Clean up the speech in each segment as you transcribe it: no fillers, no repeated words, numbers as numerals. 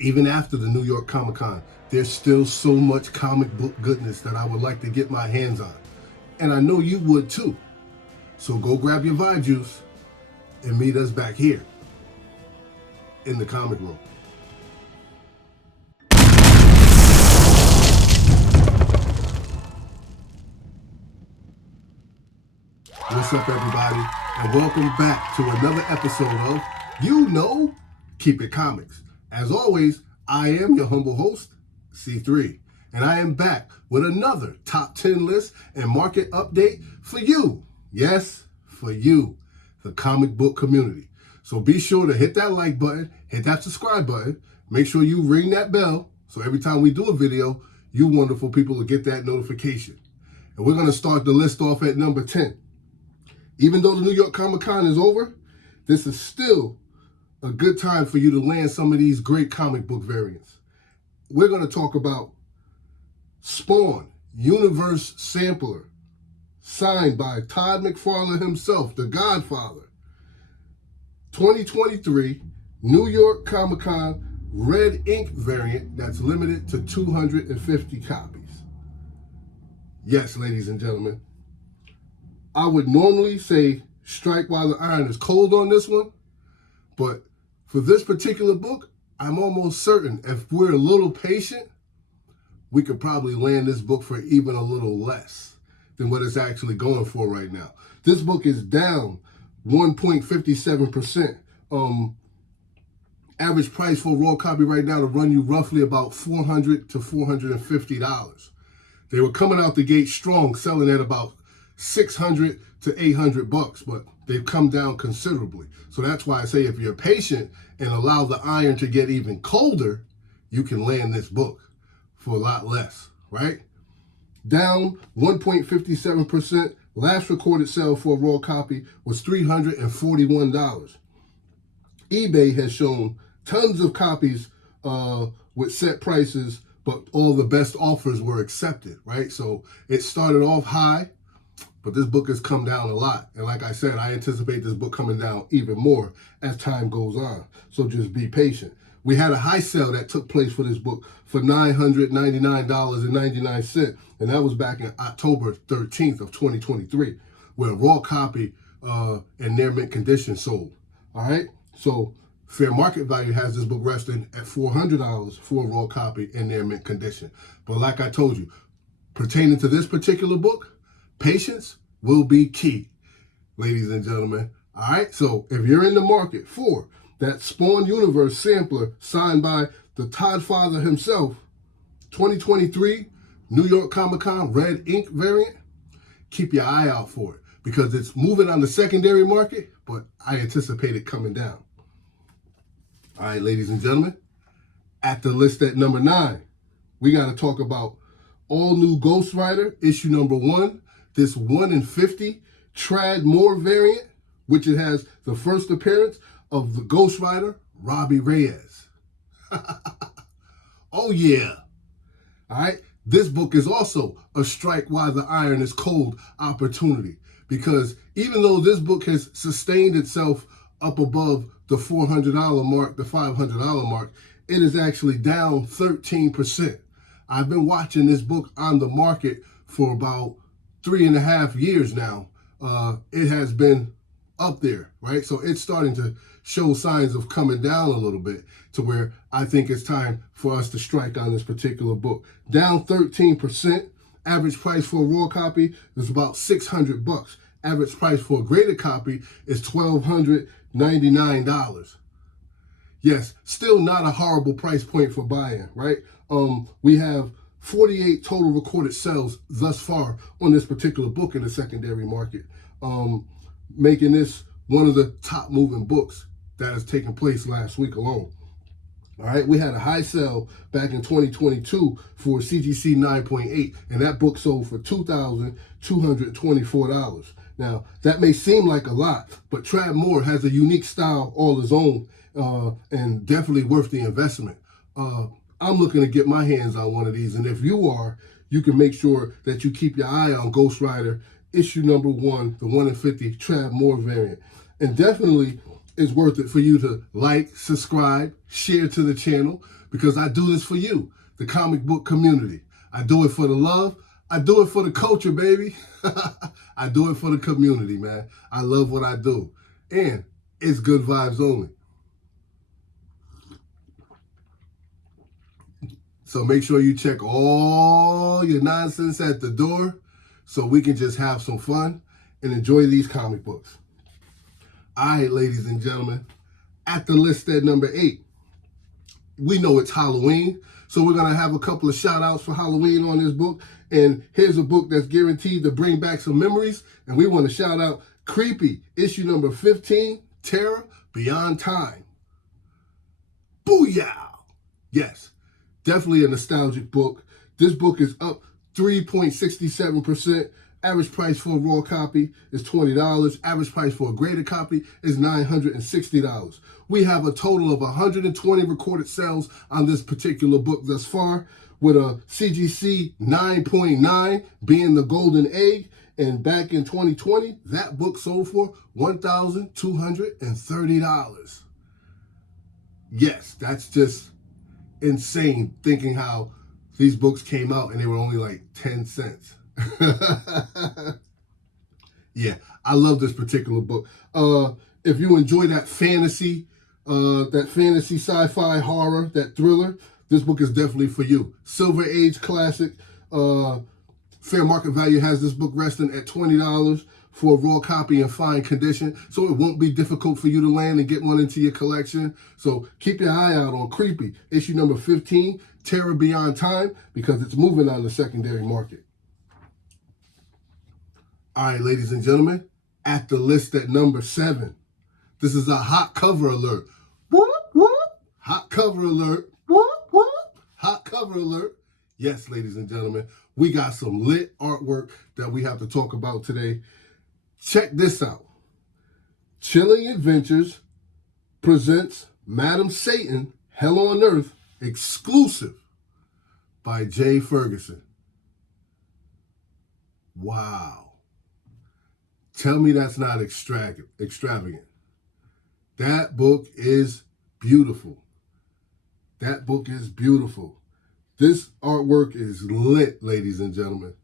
Even after the New York Comic Con, there's still so much comic book goodness that I would like to get my hands on. And I know you would too. So go grab your Vibe Juice and meet us back here in the comic room. What's up, everybody, and welcome back to another episode of Keep It Comics. As always, I am your humble host, C3, and I am back with another top 10 list and market update for you. Yes, for you, the comic book community. So be sure to hit that like button, hit that subscribe button, make sure you ring that bell, so every time we do a video, you wonderful people will get that notification. And we're going to start the list off at number 10. Even though the New York Comic Con is over, this is still a good time for you to land some of these great comic book variants. We're going to talk about Spawn Universe Sampler, signed by Todd McFarlane himself, the Godfather. 2023 New York Comic Con red ink variant that's limited to 250 copies. Yes, ladies and gentlemen. I would normally say strike while the iron is cold on this one, but for this particular book, I'm almost certain if we're a little patient, we could probably land this book for even a little less than what it's actually going for right now. This book is down 1.57%. Average price for raw copy right now to run you roughly about $400 to $450. They were coming out the gate strong, selling at about $600 to $800, but they've come down considerably. So that's why I say if you're patient and allow the iron to get even colder, you can land this book for a lot less, right? Down 1.57%. Last recorded sale for a raw copy was $341. eBay has shown tons of copies with set prices, but all the best offers were accepted, right? So it started off high, but this book has come down a lot. And like I said, I anticipate this book coming down even more as time goes on. So just be patient. We had a high sale that took place for this book for $999.99. And that was back in October 13th of 2023, where a raw copy in near mint condition sold. All right. So fair market value has this book resting at $400 for a raw copy in near mint condition. But like I told you, pertaining to this particular book, patience will be key, ladies and gentlemen. All right, so if you're in the market for that Spawn Universe sampler signed by the Todd Father himself, 2023 New York Comic Con red ink variant, keep your eye out for it because it's moving on the secondary market, but I anticipate it coming down. All right, ladies and gentlemen, at the list at number 9, we got to talk about all new Ghost Rider, issue number 1. This 1 in 50 Trad Moore variant, which it has the first appearance of the Ghost Rider, Robbie Reyes. Oh yeah. All right. This book is also a strike while the iron is cold opportunity because even though this book has sustained itself up above the $400 mark, the $500 mark, it is actually down 13%. I've been watching this book on the market for about 3.5 years now. It has been up there, right? So it's starting to show signs of coming down a little bit to where I think it's time for us to strike on this particular book. Down 13%. Average price for a raw copy is about $600. Average price for a graded copy is $1,299. Yes, still not a horrible price point for buying, right? We have 48 total recorded sales thus far on this particular book in the secondary market, making this one of the top moving books that has taken place last week alone. All right, we had a high sale back in 2022 for CGC 9.8, and that book sold for $2,224. Now, that may seem like a lot, but Trad Moore has a unique style all his own, and definitely worth the investment. I'm looking to get my hands on one of these, and if you are, you can make sure that you keep your eye on Ghost Rider issue number 1, the 1 in 50 Trad Moore variant. And definitely it's worth it for you to like, subscribe, share to the channel, because I do this for you, the comic book community. I do it for the love. I do it for the culture, baby. I do it for the community, man. I love what I do. And it's good vibes only. So make sure you check all your nonsense at the door so we can just have some fun and enjoy these comic books. All right, ladies and gentlemen, at the list at number 8, we know it's Halloween, so we're going to have a couple of shout-outs for Halloween on this book. And here's a book that's guaranteed to bring back some memories, and we want to shout out Creepy, issue number 15, Terror Beyond Time. Booyah! Yes, definitely a nostalgic book. This book is up 3.67%. Average price for a raw copy is $20. Average price for a graded copy is $960. We have a total of 120 recorded sales on this particular book thus far, with a CGC 9.9 being the golden egg. And back in 2020, that book sold for $1,230. Yes, that's just insane, thinking how these books came out and they were only like 10 cents. Yeah, I love this particular book. If you enjoy that fantasy sci-fi horror, that thriller, this book is definitely for you. Silver Age classic. Fair market value has this book resting at $20 for a raw copy in fine condition, so it won't be difficult for you to land and get one into your collection. So keep your eye out on Creepy, issue number 15, Terror Beyond Time, because it's moving on the secondary market. All right, ladies and gentlemen, at the list at number 7, this is a hot cover alert. Whoop, whoop. Hot cover alert. Whoop, whoop. Hot cover alert. Yes, ladies and gentlemen, we got some lit artwork that we have to talk about today. Check this out. Chilling Adventures presents Madam Satan, Hell on Earth, exclusive by Jay Ferguson. Wow. Tell me that's not extravagant. That book is beautiful. That book is beautiful. This artwork is lit, ladies and gentlemen.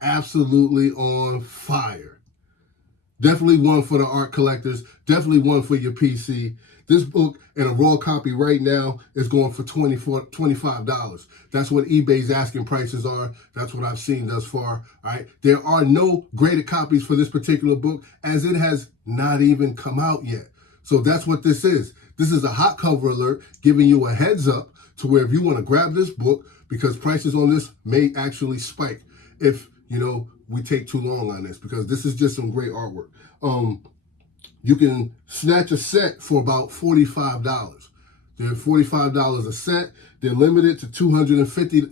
Absolutely on fire. Definitely one for the art collectors. Definitely one for your PC. This book in a raw copy right now is going for $25. That's what eBay's asking prices are. That's what I've seen thus far. All right. There are no graded copies for this particular book, as it has not even come out yet. So that's what this is. This is a hot cover alert giving you a heads up to where if you want to grab this book, because prices on this may actually spike if, we take too long on this, because this is just some great artwork. You can snatch a set for about $45. They're $45 a set. They're limited to 250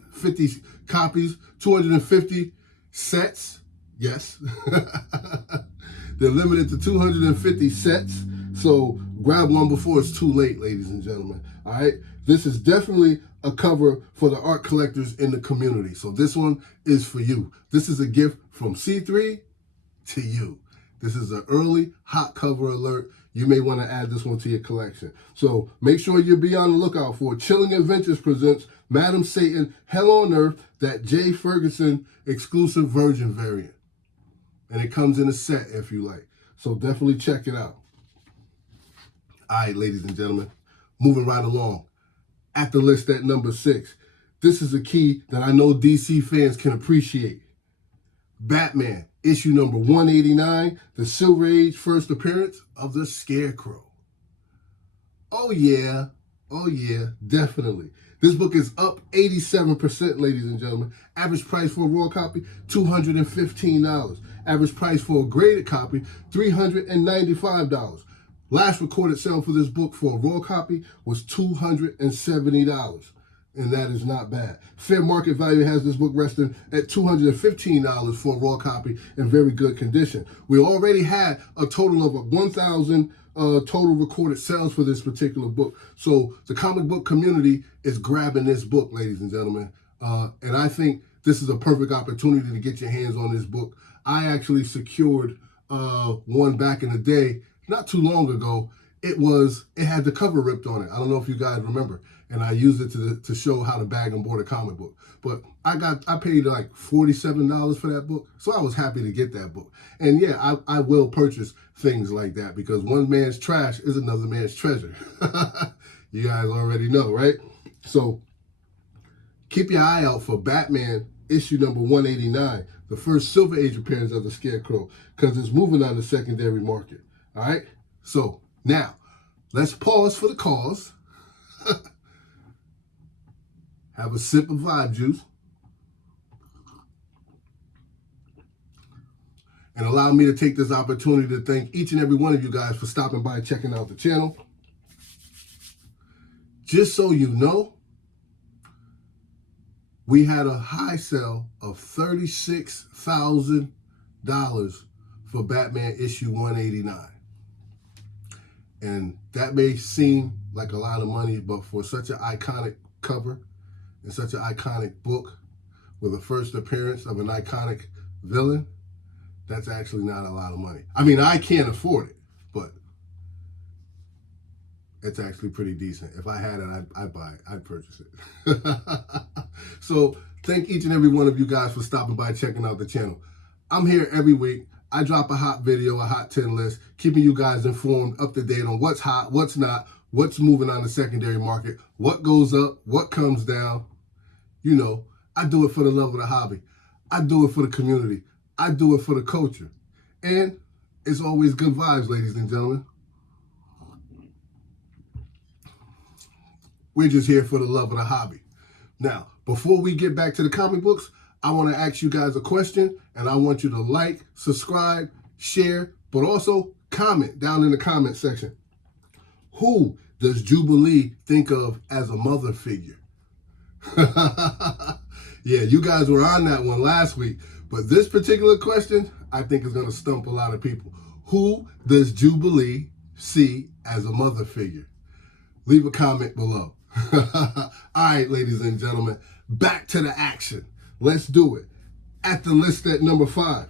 copies, 250 sets. Yes. They're limited to 250 sets. So grab one before it's too late, ladies and gentlemen. All right. This is definitely a cover for the art collectors in the community. So this one is for you. This is a gift from C3 to you. This is an early hot cover alert. You may want to add this one to your collection. So make sure you be on the lookout for Chilling Adventures presents Madam Satan, Hell on Earth, that Jay Ferguson exclusive Virgin variant. And it comes in a set if you like. So definitely check it out. All right, ladies and gentlemen, moving right along. At the list at number 6, this is a key that I know DC fans can appreciate. Batman, issue number 189, the Silver Age first appearance of the Scarecrow. Oh yeah, definitely. This book is up 87%, ladies and gentlemen. Average price for a raw copy, $215. Average price for a graded copy, $395. Last recorded sale for this book for a raw copy was $270. And that is not bad. Fair market value has this book resting at $215 for a raw copy in very good condition. We already had a total of 1,000 total recorded sales for this particular book. So the comic book community is grabbing this book, ladies and gentlemen. And I think this is a perfect opportunity to get your hands on this book. I actually secured one back in the day, not too long ago. It had the cover ripped on it. I don't know if you guys remember. and I used it to show how to bag and board a comic book. But I paid like $47 for that book, so I was happy to get that book. And yeah, I will purchase things like that because one man's trash is another man's treasure. You guys already know, right? So keep your eye out for Batman issue number 189, the first Silver Age appearance of the Scarecrow, because it's moving on the secondary market. All right? So now, let's pause for the cause. Have a sip of vibe juice. And allow me to take this opportunity to thank each and every one of you guys for stopping by and checking out the channel. Just so you know, we had a high sale of $36,000 for Batman issue 189. And that may seem like a lot of money, but for such an iconic cover and such an iconic book with the first appearance of an iconic villain, that's actually not a lot of money. I mean, I can't afford it, but it's actually pretty decent. If I had it, I'd buy it. I'd purchase it. So thank each and every one of you guys for stopping by, checking out the channel. I'm here every week. I drop a hot video, a hot 10 list, keeping you guys informed, up to date on what's hot, what's not, what's moving on the secondary market, what goes up, what comes down. You know, I do it for the love of the hobby. I do it for the community. I do it for the culture. And it's always good vibes, ladies and gentlemen. We're just here for the love of the hobby. Now, before we get back to the comic books, I want to ask you guys a question, and I want you to like, subscribe, share, but also comment down in the comment section. Who does Jubilee think of as a mother figure? Yeah, you guys were on that one last week, but this particular question, I think is going to stump a lot of people. Who does Jubilee see as a mother figure? Leave a comment below. All right, ladies and gentlemen, back to the action. Let's do it. At the list at number 5.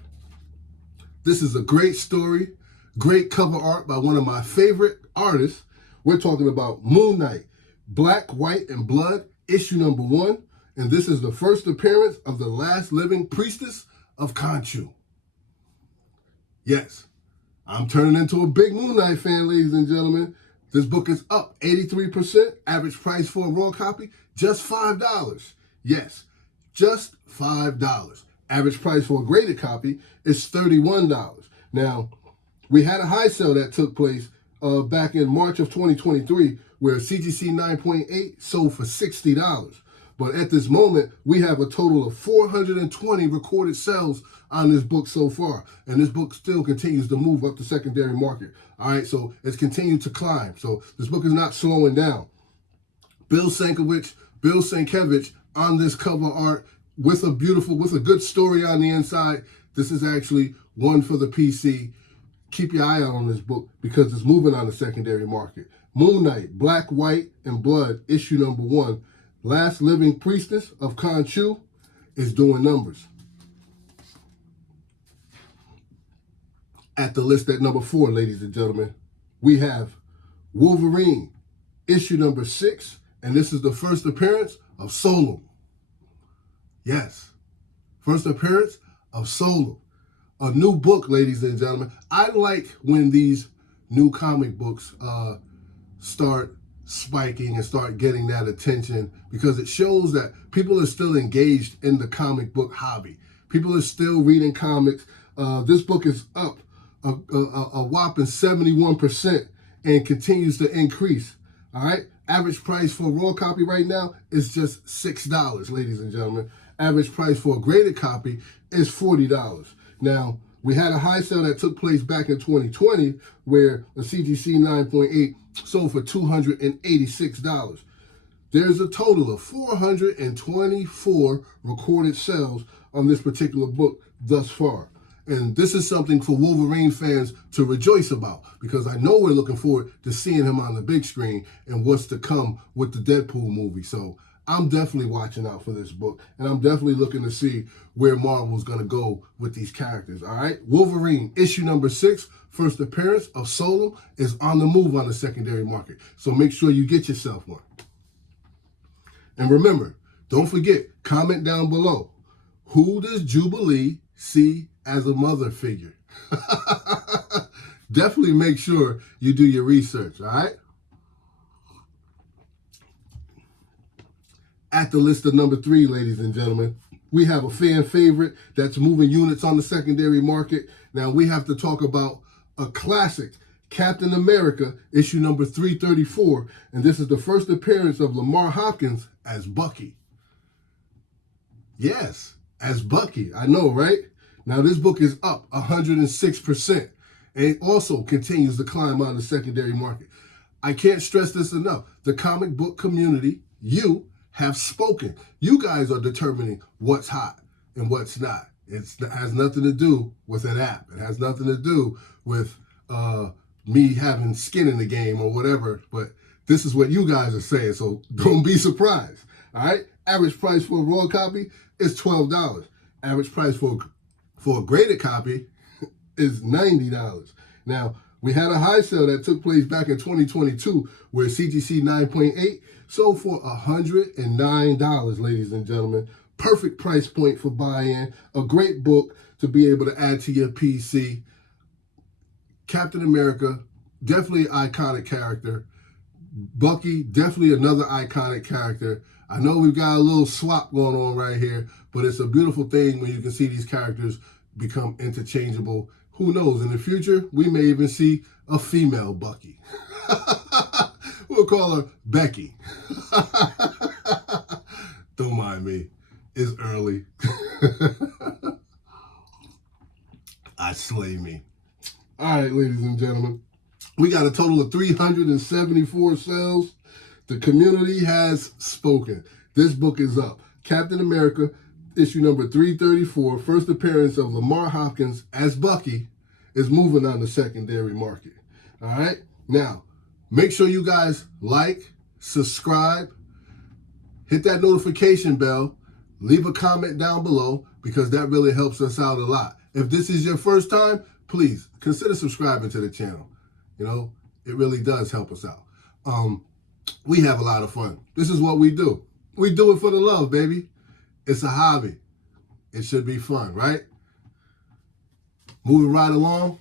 This is a great story, great cover art by one of my favorite artists. We're talking about Moon Knight, Black, White, and Blood, issue number 1. And this is the first appearance of the last living Priestess of Khonshu. Yes, I'm turning into a big Moon Knight fan, ladies and gentlemen. This book is up 83%. Average price for a raw copy, just $5. Yes, just $5. Average price for a graded copy is $31. Now, we had a high sale that took place back in March of 2023 where CGC 9.8 sold for $60. But at this moment, we have a total of 420 recorded sales on this book so far. And this book still continues to move up the secondary market. All right, so it's continued to climb. So this book is not slowing down. Bill Sienkiewicz on this cover art with a good story on the inside. This is actually one for the PC. Keep your eye out on this book because it's moving on the secondary market. Moon Knight, Black, White, and Blood, issue number 1. Last living Priestess of Khonshu is doing numbers. At the list at number 4, ladies and gentlemen, we have Wolverine, issue number 6, and this is the first appearance of Solo. Yes, first appearance of Solo. A new book, ladies and gentlemen. I like when these new comic books start spiking and start getting that attention because it shows that people are still engaged in the comic book hobby. People are still reading comics. This book is up a whopping 71% and continues to increase. All right. Average price for a raw copy right now is just $6, ladies and gentlemen. Average price for a graded copy is $40. Now, we had a high sale that took place back in 2020 where a CGC 9.8 sold for $286. There's a total of 424 recorded sales on this particular book thus far. And this is something for Wolverine fans to rejoice about because I know we're looking forward to seeing him on the big screen and what's to come with the Deadpool movie. So I'm definitely watching out for this book, and I'm definitely looking to see where Marvel's going to go with these characters, all right? Wolverine, issue number 6, first appearance of Solo, is on the move on the secondary market. So make sure you get yourself one. And remember, don't forget, comment down below. Who does Jubilee see as a mother figure? Definitely make sure you do your research, all right? At the list of number 3, ladies and gentlemen, we have a fan favorite that's moving units on the secondary market. Now we have to talk about a classic, Captain America, issue number 334, and this is the first appearance of Lamar Hopkins as Bucky. Yes, as Bucky. I know, right? Now this book is up 106%, and it also continues to climb on the secondary market. I can't stress this enough. The comic book community, you have spoken. You guys are determining what's hot and what's not. It has nothing to do with an app. It has nothing to do with me having skin in the game or whatever, but this is what you guys are saying, so don't be surprised, all right? Average price for a raw copy is $12. Average price for a graded copy is $90. Now, we had a high sale that took place back in 2022 where CGC 9.8 sold for $109, ladies and gentlemen. Perfect price point for buy-in. A great book to be able to add to your PC. Captain America, definitely an iconic character. Bucky, definitely another iconic character. I know we've got a little swap going on right here, but it's a beautiful thing when you can see these characters become interchangeable. Who knows, in the future, we may even see a female Bucky. We'll call her Becky. Don't mind me. It's early. I slay me. All right, ladies and gentlemen. We got a total of 374 sales. The community has spoken. This book is up. Captain America, issue number 334, first appearance of Lamar Hopkins as Bucky, is moving on the secondary market. All right? Now, make sure you guys like, subscribe, hit that notification bell, leave a comment down below because that really helps us out a lot. If this is your first time, please consider subscribing to the channel. You know, it really does help us out. We have a lot of fun. This is what we do. We do it for the love, baby. It's a hobby. It should be fun, right? Moving right along.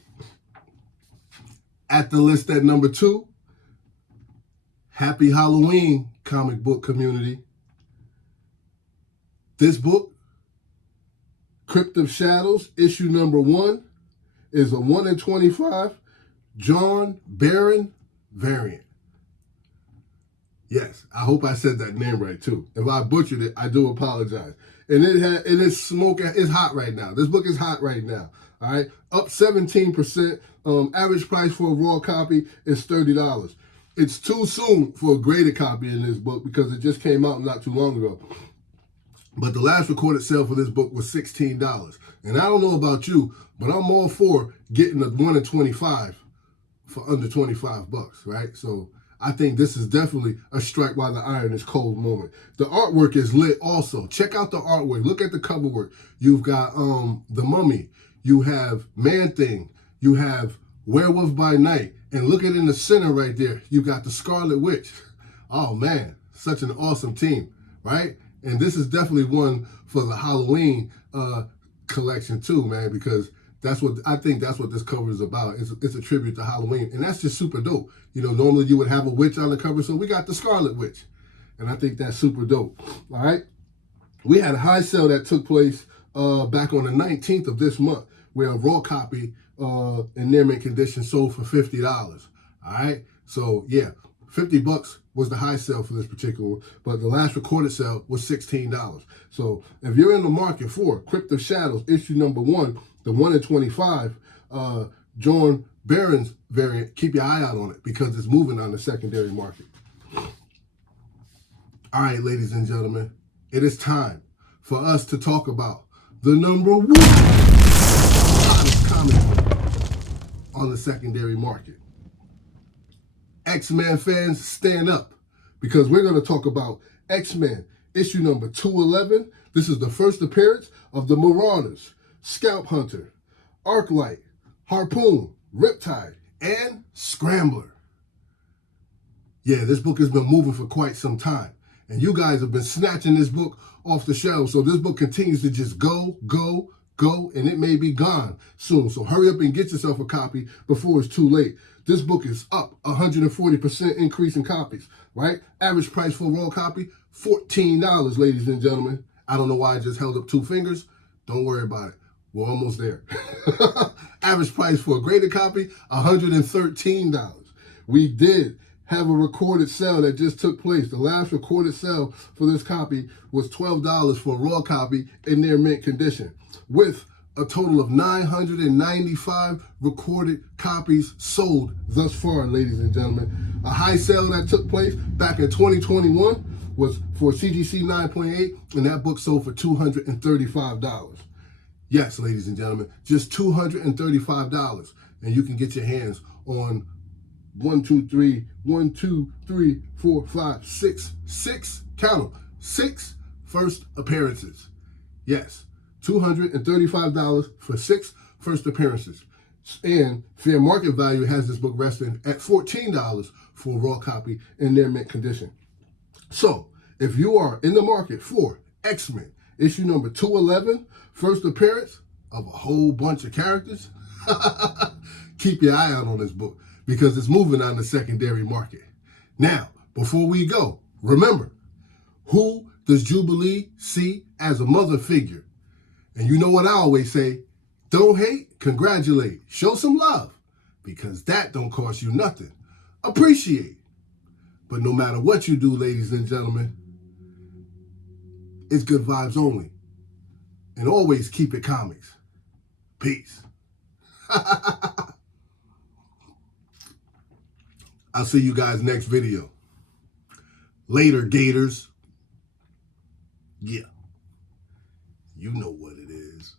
At the list at number 2, Happy Halloween, comic book community. This book, Crypt of Shadows, issue number 1, is a 1 in 25 John Barron variant. Yes, I hope I said that name right too. If I butchered it, I do apologize. And it is smoking. It's hot right now. This book is hot right now. All right, up 17%. Average price for a raw copy is $30. It's too soon for a graded copy in this book because it just came out not too long ago. But the last recorded sale for this book was $16. And I don't know about you, but I'm all for getting a 1 in 25 for under 25 bucks, right? So I think this is definitely a strike while the iron is cold moment. The artwork is lit also. Check out the artwork. Look at the cover work. You've got the Mummy. You have Man-Thing. You have Werewolf by Night. And look at in the center right there. You got the Scarlet Witch. Oh, man. Such an awesome team, right? And this is definitely one for the Halloween collection too, man, because that's what I think that's what this cover is about. It's a tribute to Halloween, and that's just super dope. You know, normally you would have a witch on the cover, so we got the Scarlet Witch, and I think that's super dope. All right, we had a high sale that took place back on the 19th of this month, where a raw copy in near mint condition sold for $50. All right, so yeah, $50 was the high sale for this particular one, but the last recorded sale was $16. So if you're in the market for Crypt of Shadows, issue number 1, the 1 in 25, John Barron's variant, keep your eye out on it because it's moving on the secondary market. All right, ladies and gentlemen, it is time for us to talk about the number 1 hottest comic on the secondary market. X-Men fans, stand up because we're going to talk about X-Men issue number 211. This is the first appearance of the Marauders, Scalp Hunter, Arclight, Harpoon, Riptide, and Scrambler. Yeah, this book has been moving for quite some time. And you guys have been snatching this book off the shelves. So this book continues to just go, and it may be gone soon. So hurry up and get yourself a copy before it's too late. This book is up 140% increase in copies, right? Average price for a raw copy, $14, ladies and gentlemen. I don't know why I just held up two fingers. Don't worry about it. We're almost there. Average price for a graded copy, $113. We did have a recorded sale that just took place. The last recorded sale for this copy was $12 for a raw copy in their mint condition, with a total of 995 recorded copies sold thus far, ladies and gentlemen. A high sale that took place back in 2021 was for CGC 9.8, and that book sold for $235. Yes, ladies and gentlemen, just $235. And you can get your hands on 6, count them, 6 first appearances. Yes, $235 for 6 first appearances. And fair market value has this book resting at $14 for a raw copy in their mint condition. So, if you are in the market for X-Men, issue number 211, first appearance of a whole bunch of characters, keep your eye out on this book because it's moving on the secondary market. Now, before we go, remember, who does Jubilee see as a mother figure? And you know what I always say, don't hate, congratulate, show some love, because that don't cost you nothing. Appreciate. But no matter what you do, ladies and gentlemen, it's good vibes only. And always keep it comics. Peace. I'll see you guys next video. Later, Gators. Yeah. You know what it is.